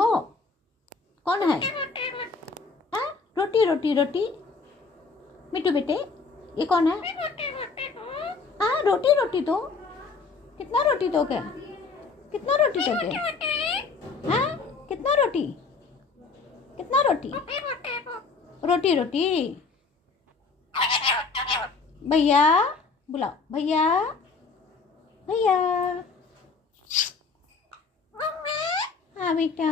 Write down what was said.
हो? कौन है? हाँ, रोटी रोटी रोटी। मिट्टू बेटे, ये कौन है? हाँ, रोटी रोटी तो। कितना रोटी तो क्या? कितना रोटी तो क्या? हाँ, कितना रोटी? कितना रोटी? रोटी रोटी। भैया बुलाओ, भैया भैया। हाँ बेटा।